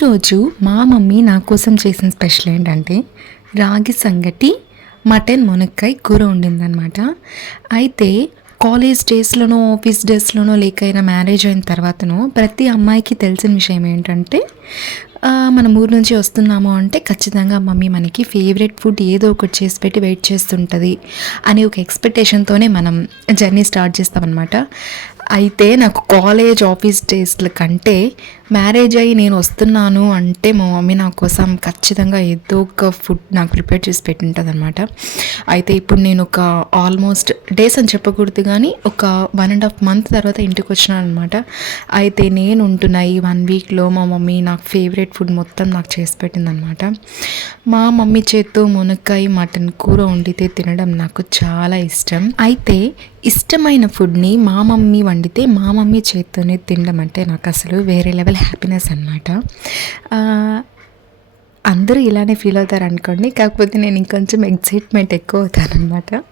ఈరోజు మా మమ్మీ నా కోసం చేసిన స్పెషల్ ఏంటంటే రాగి సంగటి మటన్ మునక్కాయ కూర వండిందనమాట. అయితే కాలేజ్ డేస్లోనో ఆఫీస్ డేస్లోనో లేకైనా మ్యారేజ్ అయిన తర్వాతనో ప్రతి అమ్మాయికి తెలిసిన విషయం ఏంటంటే మనం ఊరు నుంచి వస్తున్నాము అంటే ఖచ్చితంగా మమ్మీ మనకి ఫేవరెట్ ఫుడ్ ఏదో ఒకటి చేసి పెట్టి వెయిట్ చేస్తుంటుంది అని ఒక ఎక్స్పెక్టేషన్తోనే మనం జర్నీ స్టార్ట్ చేస్తామన్నమాట. అయితే నాకు కాలేజ్ ఆఫీస్ డేస్ల కంటే మ్యారేజ్ అయ్యి నేను వస్తున్నాను అంటే మా మమ్మీ నా కోసం ఖచ్చితంగా ఏదో ఒక ఫుడ్ నాకు ప్రిపేర్ చేసి పెట్టింటుంది అనమాట. అయితే ఇప్పుడు నేను ఒక ఆల్మోస్ట్ డేస్ అని చెప్పకూడదు కానీ ఒక 1.5 month తర్వాత ఇంటికి వచ్చినాను అనమాట. అయితే నేను ఉంటున్న ఈ 1 weekలో మా మమ్మీ నాకు ఫేవరెట్ ఫుడ్ మొత్తం నాకు చేసి పెట్టిందనమాట. మా మమ్మీ చేత్తో మునక్కాయ మటన్ కూర వండితే తినడం నాకు చాలా ఇష్టం. అయితే ఇష్టమైన ఫుడ్ని మా మమ్మీ వండితే మా మమ్మీ చేత్తోనే తినడం అంటే నాకు అసలు వేరే లెవెల్ హ్యాపీనెస్ అనమాట. అందరూ ఇలానే ఫీల్ అవుతారు అనుకోండి, కాకపోతే నేను ఇంకొంచెం ఎక్సైట్మెంట్ ఎక్కువ అవుతాను అనమాట.